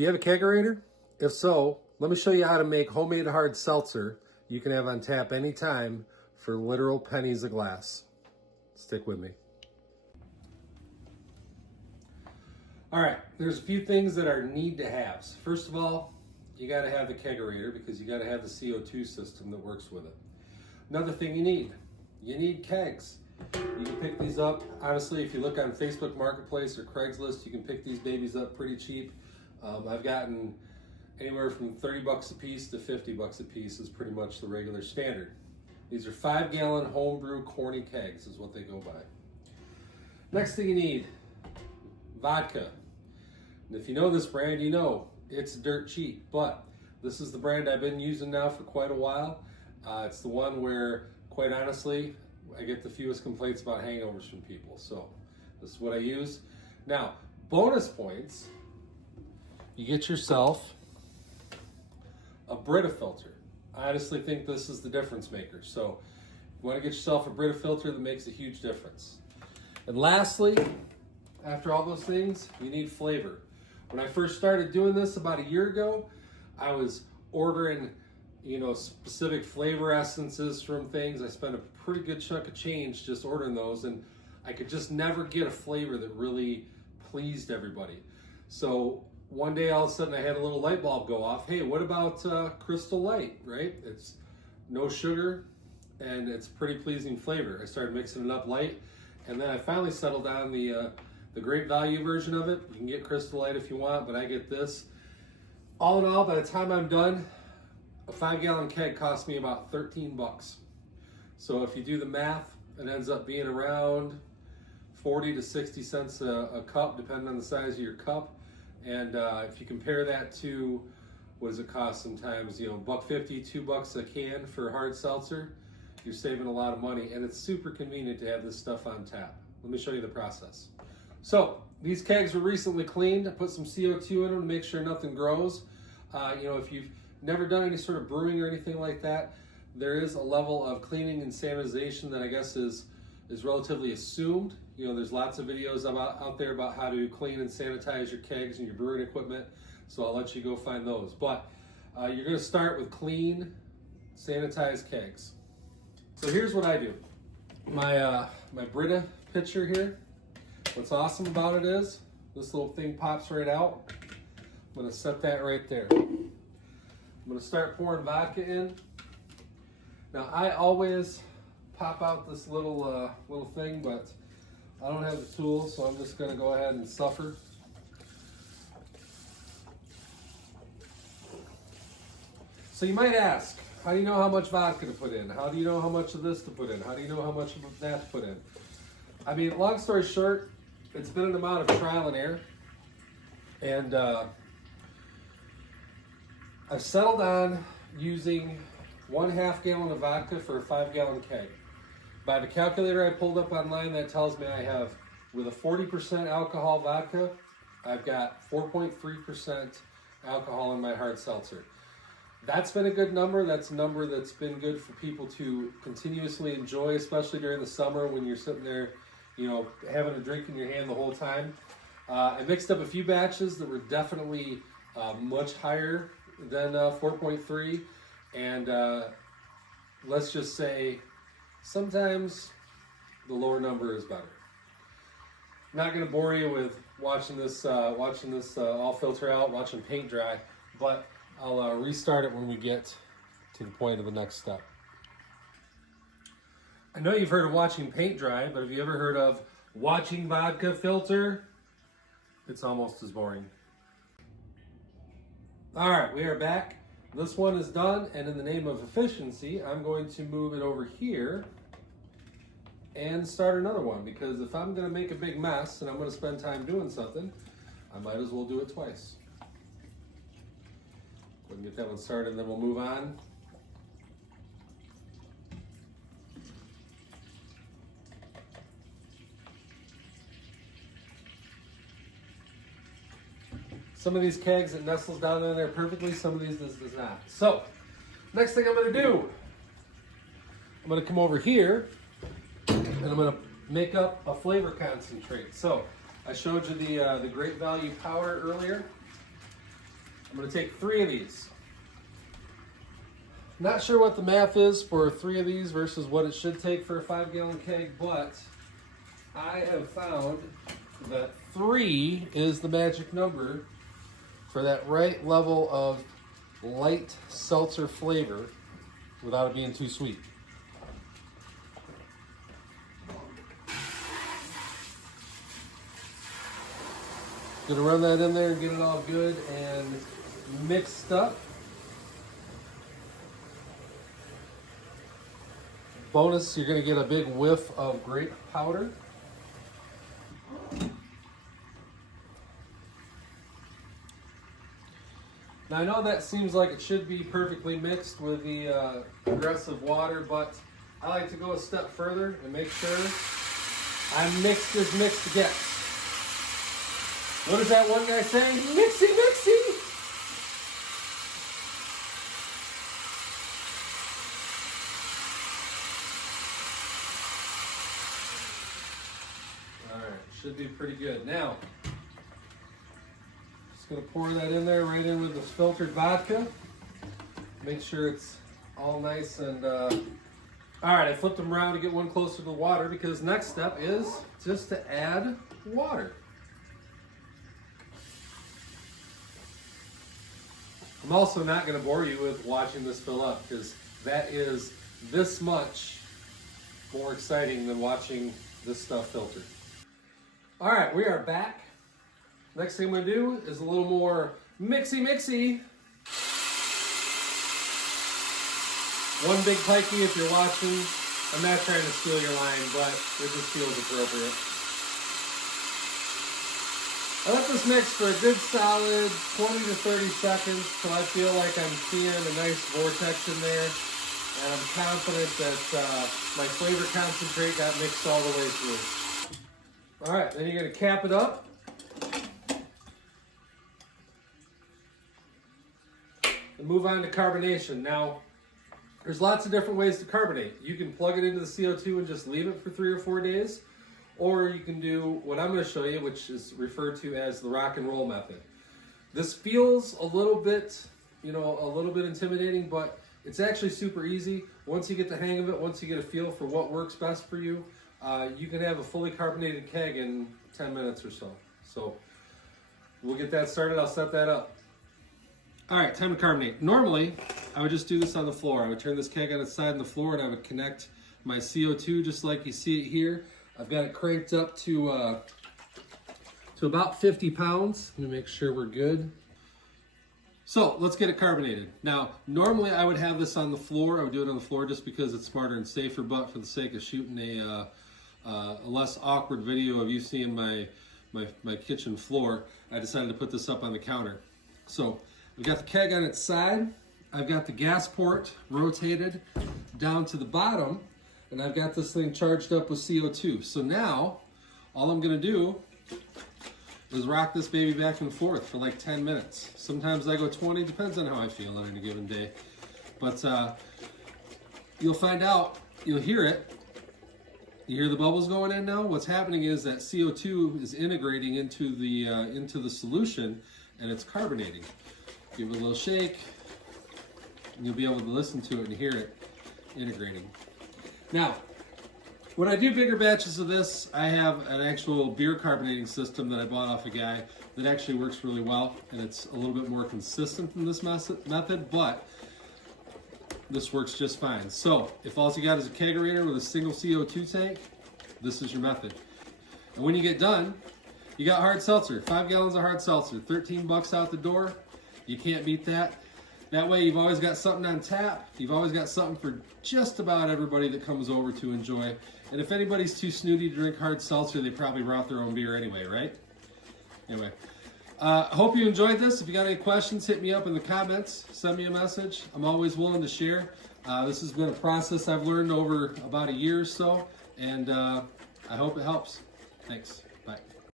Do you have a kegerator? If so, let me show you how to make homemade hard seltzer you can have on tap anytime for literal pennies a glass. Stick with me. All right, there's a few things that are need to haves. First of all, you got to have the kegerator because you got to have the CO2 system that works with it. Another thing you need kegs. You can pick these up. Honestly, if you look on Facebook Marketplace or Craigslist, you can pick these babies up pretty cheap. I've gotten anywhere from 30 bucks a piece to 50 bucks a piece is pretty much the regular standard. These are 5-gallon homebrew corny kegs is what they go by. Next thing you need, vodka. And if you know this brand, you know it's dirt cheap, but this is the brand I've been using now for quite a while. It's the one where, quite honestly, I get the fewest complaints about hangovers from people. So this is what I use. Now, bonus points, you get yourself a Brita filter. I honestly think this is the difference maker. So you want to get yourself a Brita filter that makes a huge difference. And lastly, after all those things, you need flavor. When I first started doing this about a year ago, I was ordering, specific flavor essences from things. I spent a pretty good chunk of change just ordering those, and I could just never get a flavor that really pleased everybody. So one day, all of a sudden, I had a little light bulb go off. Hey, what about Crystal Light, right? It's no sugar, and it's pretty pleasing flavor. I started mixing it up light, and then I finally settled on the great value version of it. You can get Crystal Light if you want, but I get this. All in all, by the time I'm done, a 5-gallon keg cost me about 13 bucks. So if you do the math, it ends up being around 40 to 60 cents a cup, depending on the size of your cup. And if you compare that to, what does it cost sometimes, $1.50, $2 a can for hard seltzer, you're saving a lot of money, and it's super convenient to have this stuff on tap. Let me show you the process. So these kegs were recently cleaned. I put some CO2 in them to make sure nothing grows. If you've never done any sort of brewing or anything like that, there is a level of cleaning and sanitization that I guess is relatively assumed. There's lots of videos out there about how to clean and sanitize your kegs and your brewing equipment, so I'll let you go find those. But you're going to start with clean, sanitized kegs. So here's what I do. My Brita pitcher here, what's awesome about it is this little thing pops right out. I'm going to set that right there. I'm going to start pouring vodka in. Now I always pop out this little thing, but I don't have the tools, so I'm just going to go ahead and suffer. So you might ask, how do you know how much vodka to put in? How do you know how much of this to put in? How do you know how much of that to put in? I mean, long story short, it's been an amount of trial and error, and I've settled on using 1/2 gallon of vodka for a 5-gallon keg. By the calculator I pulled up online, that tells me I have, with a 40% alcohol vodka, I've got 4.3% alcohol in my hard seltzer. That's been a good number. That's a number that's been good for people to continuously enjoy, especially during the summer when you're sitting there, having a drink in your hand the whole time. I mixed up a few batches that were definitely much higher than 4.3, and let's just say sometimes the lower number is better. I'm not going to bore you with watching this all filter out, watching paint dry, but I'll restart it when we get to the point of the next step. I know you've heard of watching paint dry, but have you ever heard of watching vodka filter? It's almost as boring. All right, we are back. This one is done, and in the name of efficiency, I'm going to move it over here and start another one, because if I'm going to make a big mess and I'm going to spend time doing something, I might as well do it twice. We can get that one started, and then we'll move on. Some of these kegs, it nestles down in there perfectly. Some of these does not. So, next thing I'm going to do, I'm going to come over here and I'm going to make up a flavor concentrate. So, I showed you the Great Value powder earlier. I'm going to take 3 of these. Not sure what the math is for 3 of these versus what it should take for a 5-gallon keg, but I have found that 3 is the magic number for that right level of light seltzer flavor without it being too sweet. Gonna run that in there and get it all good and mixed up. Bonus, you're gonna get a big whiff of grape powder. Now I know that seems like it should be perfectly mixed with the aggressive water, but I like to go a step further and make sure I'm mixed as mixed gets. What does that one guy say? Mixy, mixy! Alright, should be pretty good. Now, just going to pour that in there, right in with the filtered vodka. Make sure it's all nice and... Alright, I flipped them around to get one closer to the water because next step is just to add water. I'm also not going to bore you with watching this fill up because that is this much more exciting than watching this stuff filter. All right, we are back. Next thing I'm going to do is a little more mixy mixy. One big pikey if you're watching. I'm not trying to steal your line, but it just feels appropriate. I let this mix for a good solid 20 to 30 seconds till I feel like I'm seeing a nice vortex in there. And I'm confident that my flavor concentrate got mixed all the way through. All right, then you're going to cap it up. And move on to carbonation. Now, there's lots of different ways to carbonate. You can plug it into the CO2 and just leave it for 3 or 4 days. Or you can do what I'm going to show you, which is referred to as the rock and roll method. This feels a little bit, a little bit intimidating, but it's actually super easy. Once you get the hang of it, once you get a feel for what works best for you, you can have a fully carbonated keg in 10 minutes or so. So we'll get that started. I'll set that up. All right, time to carbonate. Normally, I would just do this on the floor. I would turn this keg on its side on the floor and I would connect my CO2 just like you see it here. I've got it cranked up to about 50 pounds. Let me make sure we're good. So let's get it carbonated. Now, normally I would have this on the floor. I would do it on the floor just because it's smarter and safer, but for the sake of shooting a less awkward video of you seeing my kitchen floor, I decided to put this up on the counter. So we've got the keg on its side. I've got the gas port rotated down to the bottom. And I've got this thing charged up with CO2. So now, all I'm gonna do is rock this baby back and forth for like 10 minutes. Sometimes I go 20, depends on how I feel on any given day. But you'll find out, you'll hear it. You hear the bubbles going in now? What's happening is that CO2 is integrating into the solution and it's carbonating. Give it a little shake, and you'll be able to listen to it and hear it integrating. Now, when I do bigger batches of this, I have an actual beer carbonating system that I bought off a guy that actually works really well, and it's a little bit more consistent than this method, but this works just fine. So, if all you got is a kegerator with a single CO2 tank, this is your method. And when you get done, you got hard seltzer, 5 gallons of hard seltzer, 13 bucks out the door. You can't beat that. That way you've always got something on tap. You've always got something for just about everybody that comes over to enjoy. And if anybody's too snooty to drink hard seltzer, they probably brought their own beer anyway, right? Anyway, hope you enjoyed this. If you got any questions, hit me up in the comments. Send me a message. I'm always willing to share. This has been a process I've learned over about a year or so, and I hope it helps. Thanks.